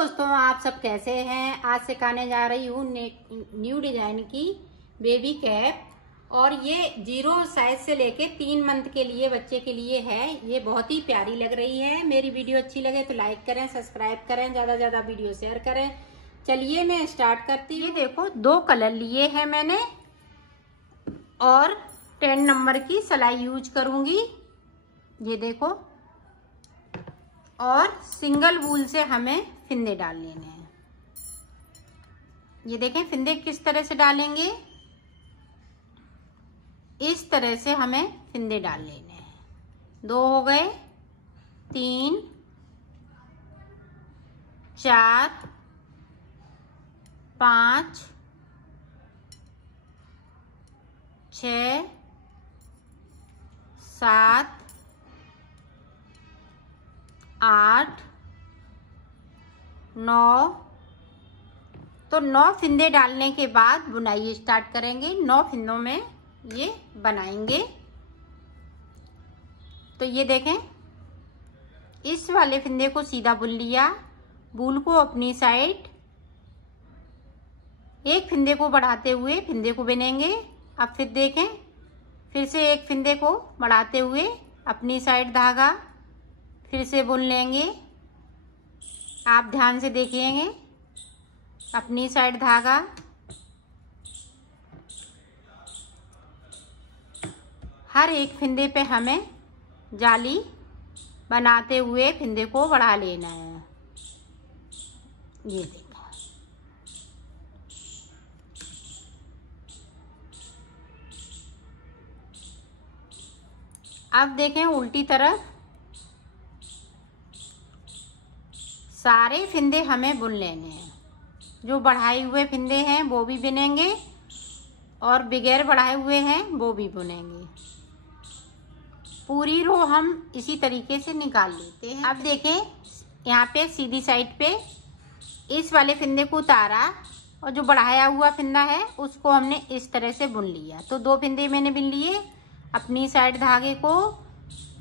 दोस्तों, आप सब कैसे हैं। आज सिखाने जा रही हूँ न्यू डिजाइन की बेबी कैप। और ये 0 साइज से लेके 3 मंथ के लिए बच्चे के लिए है। ये बहुत ही प्यारी लग रही है। मेरी वीडियो अच्छी लगे तो लाइक करें, सब्सक्राइब करें, ज्यादा ज्यादा वीडियो शेयर करें। चलिए मैं स्टार्ट करती हूँ। ये देखो 2 कलर लिए हैं मैंने और 10 नंबर की सिलाई यूज करूंगी। ये देखो, और सिंगल वूल से हमें फिंदे डाल लेने हैं। ये देखें फिंदे किस तरह से डालेंगे, इस तरह से हमें फिंदे डाल लेने हैं। 2 हो गए, 3, 4, 5, 6, 7, 8, 9। तो 9 फिंदे डालने के बाद बुनाई स्टार्ट करेंगे। 9 फिंदों में ये बनाएंगे। तो ये देखें, इस वाले फिंदे को सीधा बुन लिया, वूल को अपनी साइड, एक फिंदे को बढ़ाते हुए फिंदे को बुनेंगे। अब फिर देखें, फिर से एक फिंदे को बढ़ाते हुए अपनी साइड धागा फिर से बुन लेंगे। आप ध्यान से देखिएंगे, अपनी साइड धागा, हर एक फिंदे पे हमें जाली बनाते हुए फिंदे को बढ़ा लेना है। ये देखो, अब देखें उल्टी तरफ सारे फिंदे हमें बुन लेने हैं। जो बढ़ाए हुए फिंदे हैं वो भी बुनेंगे और बगैर बढ़ाए हुए हैं वो भी बुनेंगे। पूरी रो हम इसी तरीके से निकाल लेते हैं। अब देखें, यहाँ पे सीधी साइड पे इस वाले फिंदे को उतारा और जो बढ़ाया हुआ फिंदा है उसको हमने इस तरह से बुन लिया। तो 2 फिंदे मैंने बुन लिए अपनी साइड धागे को।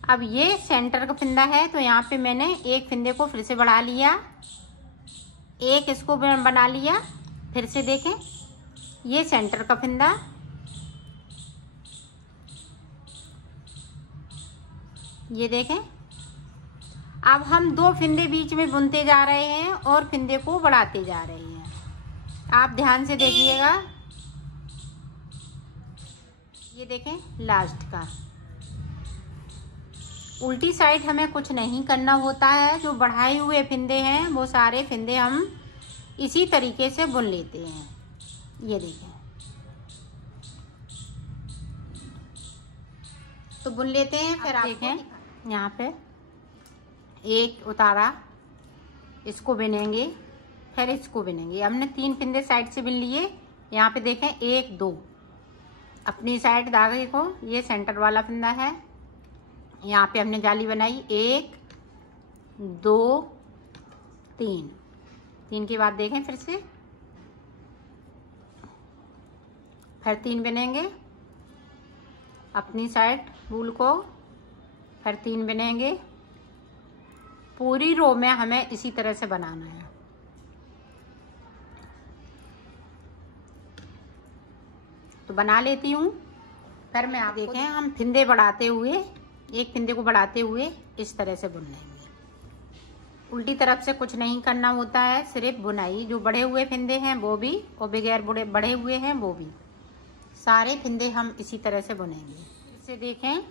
अब ये सेंटर का फिंदा है तो यहाँ पे मैंने एक फिंदे को फिर से बढ़ा लिया, एक इसको बना लिया। फिर से देखें, ये सेंटर का फिंदा, ये देखें। अब हम 2 फिंदे बीच में बुनते जा रहे हैं और फिंदे को बढ़ाते जा रहे हैं। आप ध्यान से देखिएगा। ये देखें लास्ट का, उल्टी साइड हमें कुछ नहीं करना होता है। जो बढ़ाए हुए फिंदे हैं वो सारे फिंदे हम इसी तरीके से बुन लेते हैं। ये देखें, तो बुन लेते हैं। फिर आप देखें, यहाँ पे एक उतारा, इसको बुनेंगे, फिर इसको बुनेंगे। हमने 3 फिंदे साइड से बुन लिए। यहाँ पे देखें 1, 2 अपनी साइड धागे को, ये सेंटर वाला फिंदा है। यहाँ पे हमने जाली बनाई 1, 2, 3 के बाद देखें फिर से, फिर 3 बुनेंगे अपनी साइड वूल को, फिर 3 बुनेंगे। पूरी रो में हमें इसी तरह से बनाना है। तो बना लेती हूँ। फिर मैं आप देखें, हम फिंदे बढ़ाते हुए, एक फिंदे को बढ़ाते हुए इस तरह से बुन लेंगे। उल्टी तरफ से कुछ नहीं करना होता है, सिर्फ बुनाई। जो बढ़े हुए फिंदे हैं वो भी, और बगैर बढ़े हुए हैं वो भी, सारे फिंदे हम इसी तरह से बुनेंगे। इसे देखें,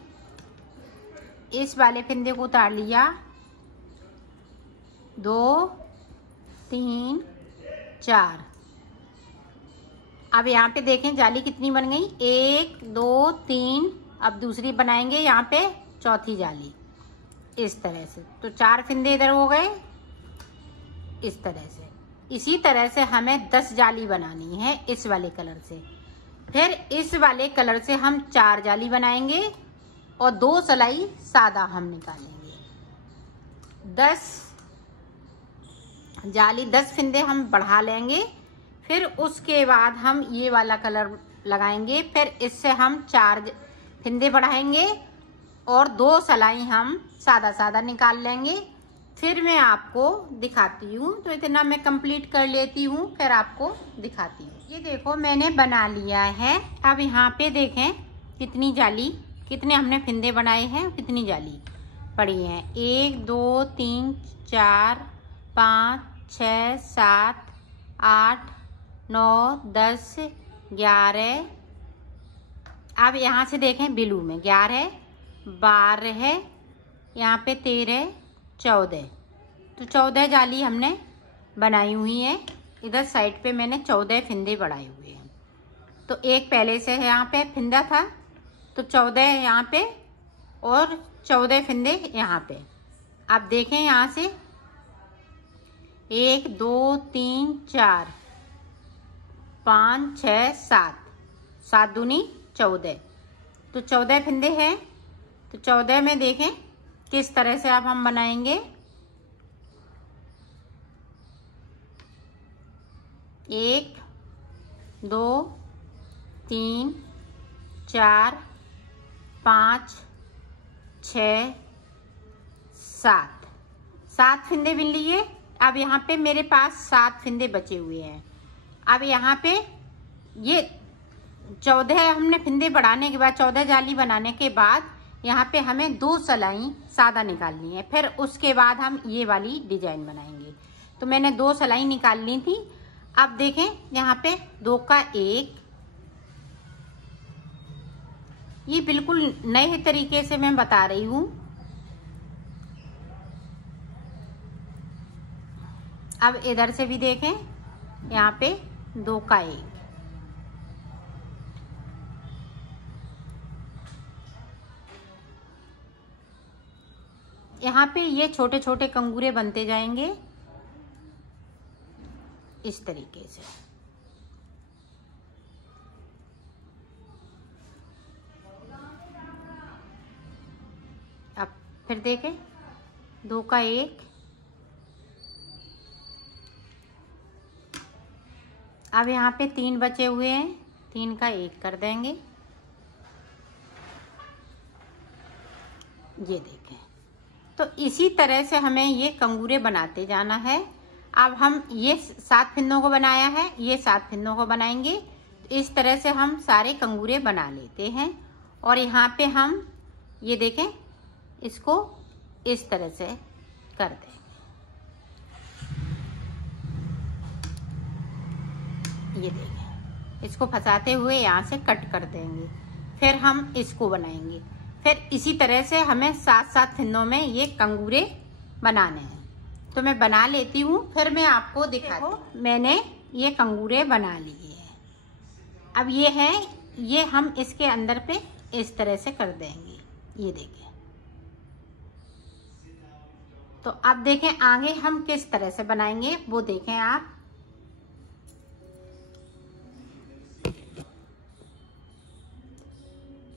इस वाले फिंदे को उतार लिया, 2, 3, 4। अब यहाँ पे देखें जाली कितनी बन गई, 1, 2, 3। अब दूसरी बनाएंगे, यहाँ पे चौथी जाली इस तरह से। तो 4 फिंदे इधर हो गए इस तरह से। इसी तरह से हमें 10 जाली बनानी है इस वाले कलर से। फिर इस वाले कलर से हम 4 जाली बनाएंगे और 2 सिलाई सादा हम निकालेंगे। 10 जाली, 10 फिंदे हम बढ़ा लेंगे। फिर उसके बाद हम ये वाला कलर लगाएंगे। फिर इससे हम 4 फिंदे बढ़ाएंगे और 2 सिलाई हम सादा सादा निकाल लेंगे। फिर मैं आपको दिखाती हूँ। तो इतना मैं कंप्लीट कर लेती हूँ, फिर आपको दिखाती हूँ। ये देखो मैंने बना लिया है। अब यहाँ पे देखें कितनी जाली, कितने हमने फिंदे बनाए हैं, कितनी जाली पड़ी हैं। 1 2 3 4 5 6 7 8 9 10 11। अब यहाँ से देखें ब्लू में 11 12 है, यहाँ पे 13 14। तो 14 जाली हमने बनाई हुई है। इधर साइड पे मैंने 14 फिंदे बढ़ाए हुए हैं। तो एक पहले से है यहाँ पे फिंदा था, तो 14 यहाँ पे और 14 फिंदे यहाँ पे। आप देखें यहाँ से 1 2 3 4 5 6 7, 7 दूनी 14। तो 14 फिंदे हैं। तो 14 में देखें किस तरह से अब हम बनाएंगे। 1 2 3 4 5 6 7, 7 फिंदे बिन लिए। अब यहाँ पे मेरे पास 7 फिंदे बचे हुए हैं। अब यहाँ पे ये 14 हमने फिंदे बढ़ाने के बाद, 14 जाली बनाने के बाद यहाँ पे हमें 2 सलाई सादा निकालनी है। फिर उसके बाद हम ये वाली डिजाइन बनाएंगे। तो मैंने 2 सलाई निकाल ली थी। अब देखें यहाँ पे 2 का 1। ये बिल्कुल नए तरीके से मैं बता रही हूँ। अब इधर से भी देखें, यहाँ पे 2 का 1। यहाँ पे ये छोटे छोटे कंगूरे बनते जाएंगे इस तरीके से। अब फिर देखें 2 का 1। अब यहाँ पे 3 बचे हुए हैं, 3 का 1 कर देंगे। ये देखें। तो इसी तरह से हमें ये कंगूरे बनाते जाना है। अब हम ये 7 फिंदों को बनाया है, ये 7 फिंदों को बनाएंगे। इस तरह से हम सारे कंगूरे बना लेते हैं। और यहाँ पे हम ये देखें, इसको इस तरह से कर देंगे। ये देखें, इसको फंसाते हुए यहाँ से कट कर देंगे। फिर हम इसको बनाएंगे। फिर इसी तरह से हमें 7-7 फिंदों में ये कंगूरे बनाने हैं। तो मैं बना लेती हूँ, फिर मैं आपको दिखाती हूँ। मैंने ये कंगूरे बना लिए हैं। अब ये है, ये हम इसके अंदर पे इस तरह से कर देंगे। ये देखें। तो अब देखें आगे हम किस तरह से बनाएंगे, वो देखें आप।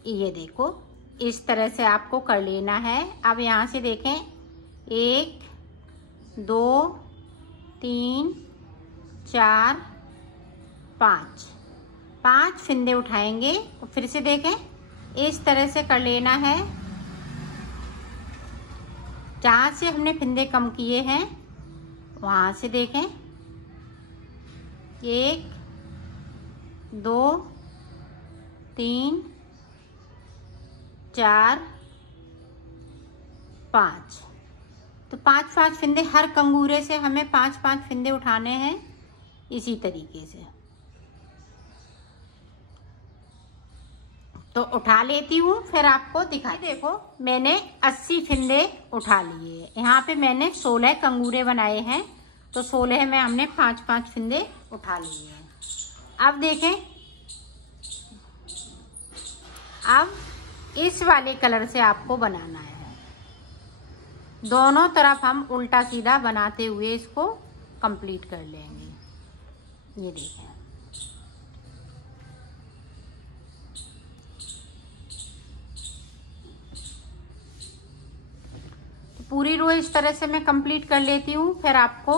ये देखो, इस तरह से आपको कर लेना है। अब यहाँ से देखें 1 2 3 4 5, 5 फिंदे उठाएंगे। फिर से देखें इस तरह से कर लेना है। जहाँ से हमने फिंदे कम किए हैं वहाँ से देखें 1 2 3 4 5। तो 5-5 फिंदे हर कंगूरे से हमें 5-5 फिंदे उठाने हैं इसी तरीके से। तो उठा लेती हूँ, फिर आपको दिखाई। देखो मैंने 80 फिंदे उठा लिए। यहाँ पे मैंने 16 कंगूरे बनाए हैं। तो 16 में हमने 5-5 फिंदे उठा लिए हैं। अब देखें, अब इस वाले कलर से आपको बनाना है। दोनों तरफ हम उल्टा सीधा बनाते हुए इसको कंप्लीट कर लेंगे। ये देखें, तो पूरी रो इस तरह से मैं कंप्लीट कर लेती हूँ, फिर आपको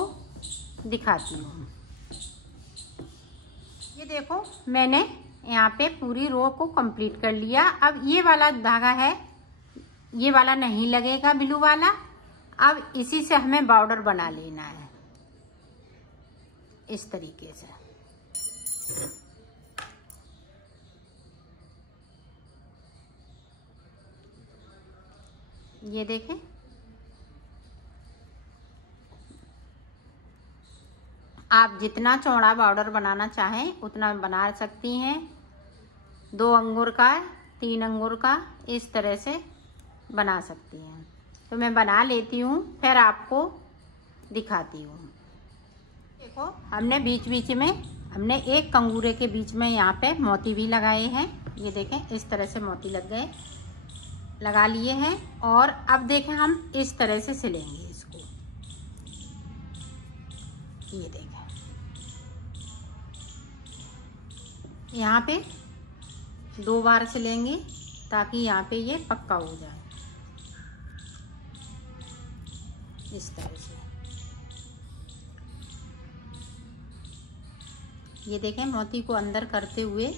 दिखाती हूँ। ये देखो मैंने यहाँ पे पूरी रो को कंप्लीट कर लिया। अब ये वाला धागा है, ये वाला नहीं लगेगा ब्लू वाला। अब इसी से हमें बॉर्डर बना लेना है इस तरीके से। ये देखें, आप जितना चौड़ा बॉर्डर बनाना चाहें उतना बना सकती हैं। 2 अंगूर का, 3 अंगूर का, इस तरह से बना सकती हैं। तो मैं बना लेती हूँ, फिर आपको दिखाती हूँ। देखो, हमने बीच बीच में हमने एक कंगूरे के बीच में यहाँ पे मोती भी लगाए हैं। ये देखें, इस तरह से मोती लगा लिए हैं। और अब देखें, हम इस तरह से सिलेंगे इसको। ये देखें, यहाँ पे 2 बार सिलेंगे ताकि यहाँ पे ये पक्का हो जाए इस तरह से। ये देखें, मोती को अंदर करते हुए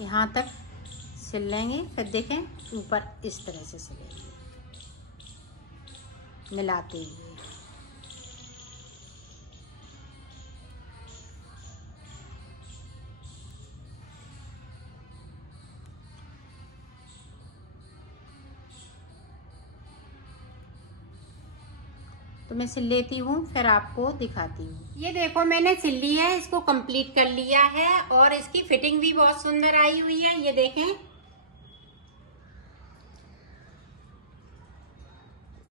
यहाँ तक सिल लेंगे। फिर देखें, ऊपर इस तरह से सिलेंगे मिलाते हुए। तो मैं सिल लेती हूँ, फिर आपको दिखाती हूँ। ये देखो, मैंने सिल ली है, इसको कंप्लीट कर लिया है और इसकी फिटिंग भी बहुत सुंदर आई हुई है। ये देखें,